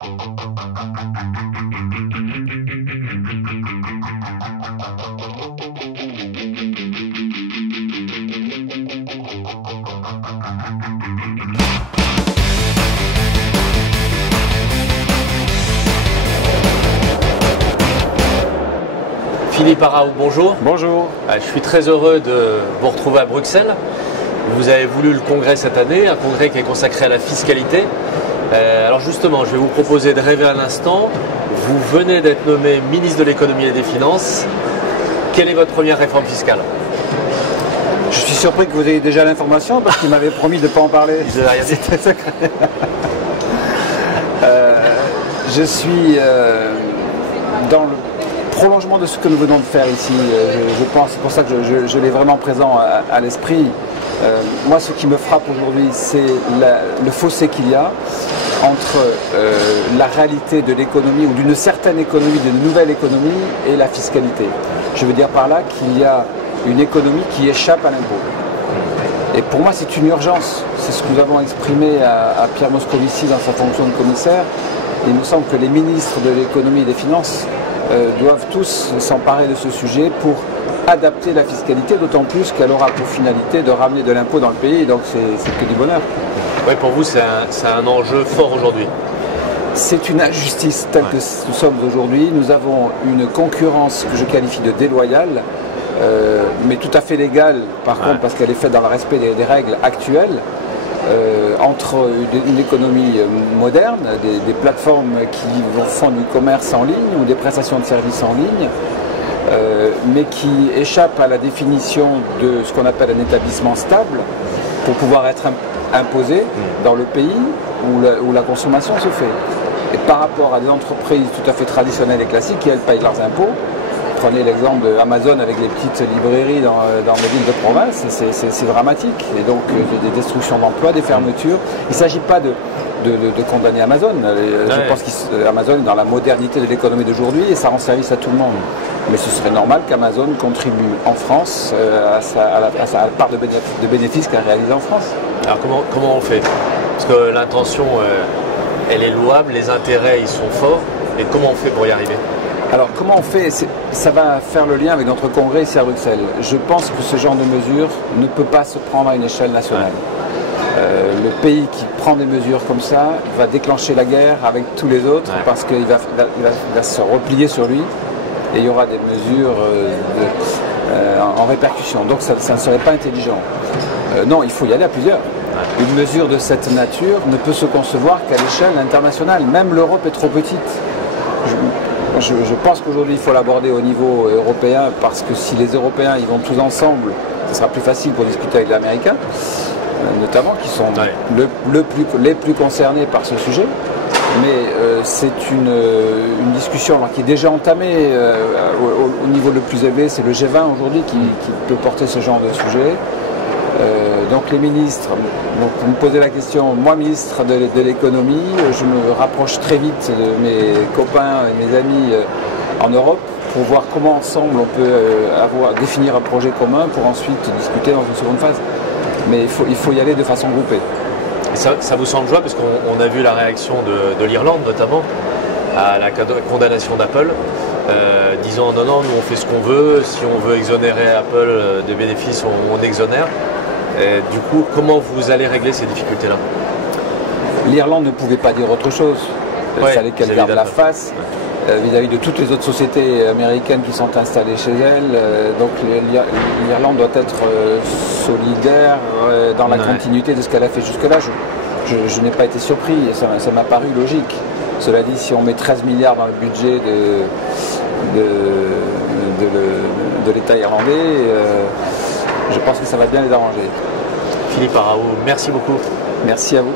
Philippe Araou, bonjour. Bonjour. Je suis très heureux de vous retrouver à Bruxelles. Vous avez voulu le congrès cette année, un congrès qui est consacré à la fiscalité. Alors justement, je vais vous proposer de rêver un instant. Vous venez d'être nommé ministre de l'économie et des finances. Quelle est votre première réforme fiscale? Je suis surpris que vous ayez déjà l'information parce qu'il m'avait promis de ne pas en parler. Je n'ai rien dit. C'était secret. Je suis dans le prolongement de ce que nous venons de faire ici. Je pense, c'est pour ça que je l'ai vraiment présent à l'esprit. Moi, ce qui me frappe aujourd'hui, c'est le fossé qu'il y a entre la réalité de l'économie ou d'une certaine économie, d'une nouvelle économie et la fiscalité. Je veux dire par là qu'il y a une économie qui échappe à l'impôt. Et pour moi, c'est une urgence. C'est ce que nous avons exprimé à Pierre Moscovici dans sa fonction de commissaire. Il me semble que les ministres de l'économie et des finances doivent tous s'emparer de ce sujet pour adapter la fiscalité, d'autant plus qu'elle aura pour finalité de ramener de l'impôt dans le pays, donc c'est que du bonheur. Oui, pour vous, c'est un enjeu fort aujourd'hui. C'est une injustice telle que nous sommes aujourd'hui. Nous avons une concurrence que je qualifie de déloyale, mais tout à fait légale, par contre, parce qu'elle est faite dans le respect des règles actuelles, entre une économie moderne, des plateformes qui font du commerce en ligne ou des prestations de services en ligne, mais qui échappent à la définition de ce qu'on appelle un établissement stable pour pouvoir être imposé dans le pays où la consommation se fait. Et par rapport à des entreprises tout à fait traditionnelles et classiques qui, elles, payent leurs impôts, prenez l'exemple d'Amazon avec les petites librairies dans les villes de province, c'est dramatique. Et donc des destructions d'emplois, des fermetures. Il ne s'agit pas de condamner Amazon. Je pense qu'Amazon est dans la modernité de l'économie d'aujourd'hui et ça rend service à tout le monde. Mais ce serait normal qu'Amazon contribue en France à la part de bénéfices qu'elle réalise en France. Alors comment on fait? Parce que l'intention, elle est louable, les intérêts, ils sont forts. Et comment on fait pour y arriver? Alors comment on fait? Ça va faire le lien avec notre congrès ici à Bruxelles. Je pense que ce genre de mesure ne peut pas se prendre à une échelle nationale. Le pays qui prend des mesures comme ça va déclencher la guerre avec tous les autres parce qu'il va se replier sur lui et il y aura des mesures en répercussion. Donc ça ne serait pas intelligent. Non, il faut y aller à plusieurs. Une mesure de cette nature ne peut se concevoir qu'à l'échelle internationale. Même l'Europe est trop petite. Je pense qu'aujourd'hui il faut l'aborder au niveau européen parce que si les Européens ils vont tous ensemble, ce sera plus facile pour discuter avec les Américains, notamment qui sont les plus concernés par ce sujet. Mais c'est une discussion qui est déjà entamée au niveau le plus élevé, c'est le G20 aujourd'hui qui peut porter ce genre de sujet. Donc les ministres, vous me posez la question, moi ministre de l'économie, je me rapproche très vite de mes copains et mes amis en Europe pour voir comment ensemble on peut définir un projet commun pour ensuite discuter dans une seconde phase. Mais il faut y aller de façon groupée. Et ça vous semble jouable parce qu'on a vu la réaction de l'Irlande notamment à la condamnation d'Apple, disant non, nous on fait ce qu'on veut, si on veut exonérer Apple des bénéfices, on exonère. Et du coup, comment vous allez régler ces difficultés-là? L'Irlande ne pouvait pas dire autre chose. Il fallait qu'elle garde la face vis-à-vis de toutes les autres sociétés américaines qui sont installées chez elle. Donc l'Irlande doit être solidaire dans la continuité de ce qu'elle a fait jusque-là. Je n'ai pas été surpris et ça m'a paru logique. Cela dit, si on met 13 milliards dans le budget de l'État irlandais, je pense que ça va bien les arranger. Philippe Araou, merci beaucoup. Merci à vous.